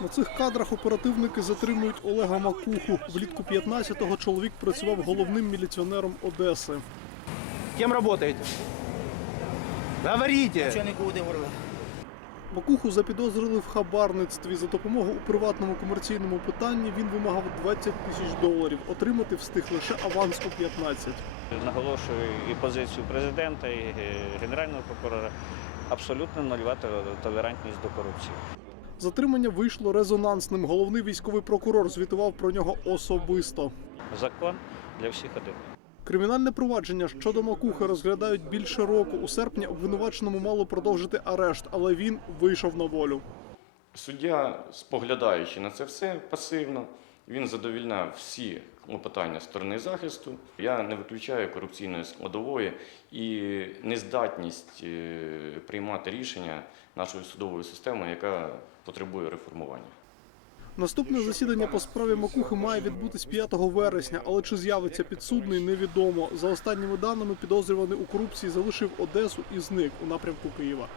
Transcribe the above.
На цих кадрах оперативники затримують Олега Макуху. Влітку 15-го чоловік працював головним міліціонером Одеси. Ким працюєте? Говорите! Начальнику УДВР. Макуху запідозрили в хабарництві. За допомогою у приватному комерційному питанні він вимагав 20 тисяч доларів. Отримати встиг лише аванс у 15. Наголошую і позицію президента, і е, генерального прокурора. Абсолютно нульова толерантність до корупції. Затримання вийшло резонансним. Головний військовий прокурор звітував про нього особисто. Закон для всіх один. Кримінальне провадження щодо Макухи розглядають більше року. У серпні обвинуваченому мало продовжити арешт, але він вийшов на волю. Суддя, споглядаючи на це все пасивно, він задовільняв всі клопотання сторони захисту. Я не виключаю корупційної складової і нездатність е, приймати рішення нашою судовою системою, яка потребує реформування. Наступне засідання по справі Макухи має відбутись 5 вересня, але чи з'явиться підсудний, невідомо. За останніми даними, підозрюваний у корупції залишив Одесу і зник у напрямку Києва.